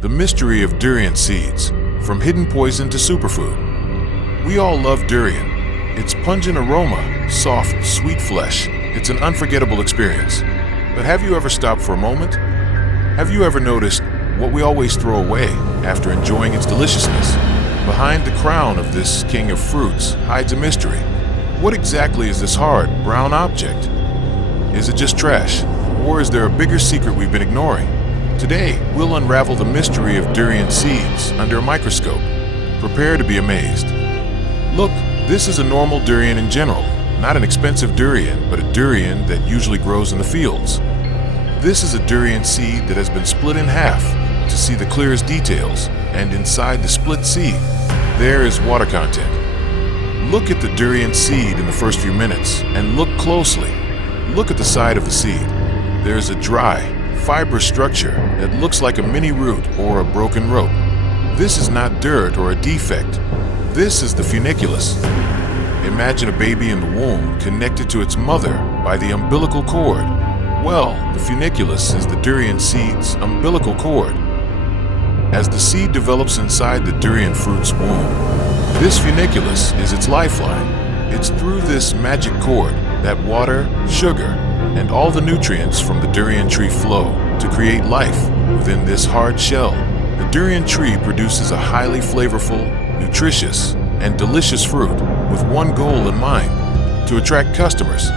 The mystery of durian seeds, from hidden poison to superfood. We all love durian. Its pungent aroma, soft, sweet flesh. It's an unforgettable experience. But have you ever stopped for a moment? Have you ever noticed what we always throw away after enjoying its deliciousness? Behind the crown of this king of fruits hides a mystery. What exactly is this hard, brown object? Is it just trash? Or is there a bigger secret we've been ignoring? Today, we'll unravel the mystery of durian seeds under a microscope. Prepare to be amazed. Look, this is a normal durian in general, not an expensive durian, but a durian that usually grows in the fields. This is a durian seed that has been split in half to see the clearest details, and inside the split seed, there is water content. Look at the durian seed in the first few minutes, and look closely. Look at the side of the seed. There's a dry, fibrous structure that looks like a mini root or a broken rope. This is not dirt or a defect. This is the funiculus. Imagine a baby in the womb connected to its mother by the umbilical cord. Well, the funiculus is the durian seed's umbilical cord. As the seed develops inside the durian fruit's womb, this funiculus is its lifeline. It's through this magic cord that water, sugar, and all the nutrients from the durian tree flow to create life within this hard shell. The durian tree produces a highly flavorful, nutritious, and delicious fruit with one goal in mind: to attract customers.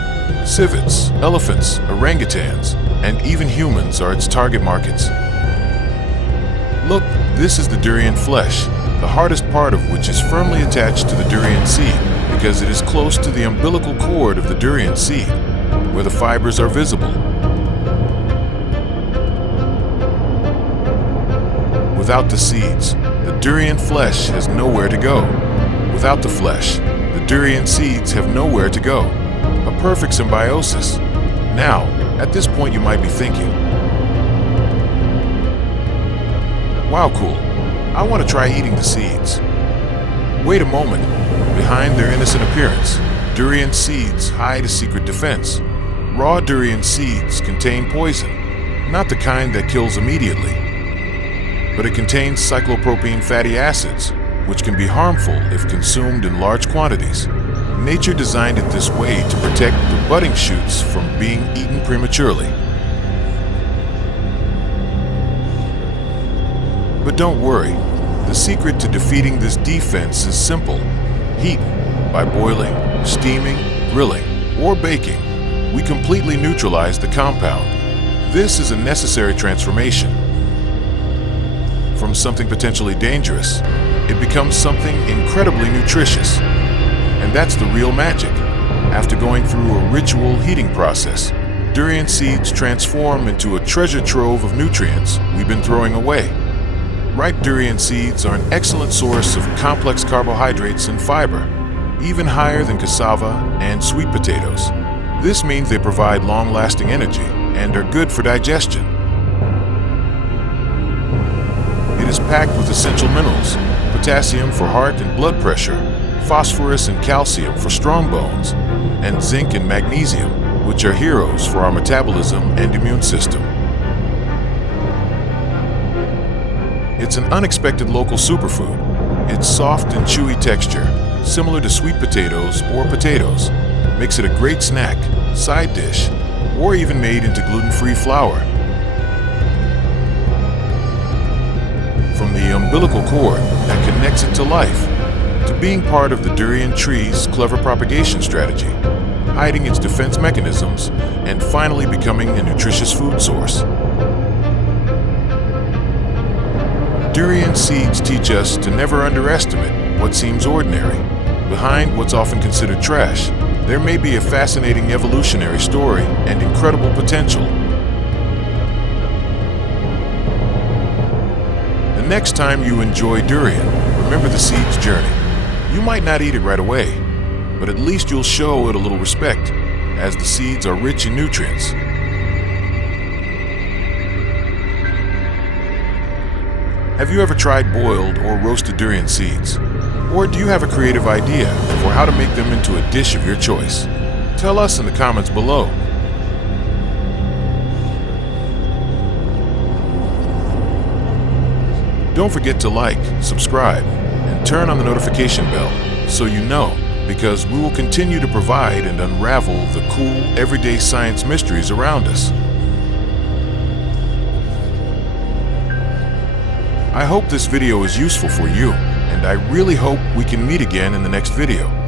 Civets, elephants, orangutans, and even humans are its target markets. Look, this is the durian flesh, the hardest part of which is firmly attached to the durian seed because it is close to the umbilical cord of the durian seed, where the fibers are visible. Without the seeds, the durian flesh has nowhere to go. Without the flesh, the durian seeds have nowhere to go. A perfect symbiosis. Now, at this point you might be thinking, wow, cool, I want to try eating the seeds. Wait a moment. Behind their innocent appearance, durian seeds hide a secret defense. Raw durian seeds contain poison, not the kind that kills immediately, but it contains cyclopropene fatty acids, which can be harmful if consumed in large quantities. Nature designed it this way to protect the budding shoots from being eaten prematurely. But don't worry, the secret to defeating this defense is simple. Heat. By boiling, steaming, grilling, or baking, we completely neutralize the compound. This is a necessary transformation. From something potentially dangerous, it becomes something incredibly nutritious. And that's the real magic. After going through a ritual heating process, durian seeds transform into a treasure trove of nutrients we've been throwing away. Ripe durian seeds are an excellent source of complex carbohydrates and fiber, even higher than cassava and sweet potatoes. This means they provide long-lasting energy and are good for digestion. It is packed with essential minerals: potassium for heart and blood pressure, phosphorus and calcium for strong bones, and zinc and magnesium, which are heroes for our metabolism and immune system. It's an unexpected local superfood. Its soft and chewy texture, similar to sweet potatoes or potatoes, makes it a great snack, side dish, or even made into gluten-free flour. From the umbilical cord that connects it to life, to being part of the durian tree's clever propagation strategy, hiding its defense mechanisms, and finally becoming a nutritious food source. Durian seeds teach us to never underestimate what seems ordinary. Behind what's often considered trash, there may be a fascinating evolutionary story and incredible potential. The next time you enjoy durian, remember the seed's journey. You might not eat it right away, but at least you'll show it a little respect, as the seeds are rich in nutrients. Have you ever tried boiled or roasted durian seeds? Or do you have a creative idea for how to make them into a dish of your choice? Tell us in the comments below. Don't forget to like, subscribe, and turn on the notification bell so you know, because we will continue to provide and unravel the cool, everyday science mysteries around us. I hope this video is useful for you, and I really hope we can meet again in the next video.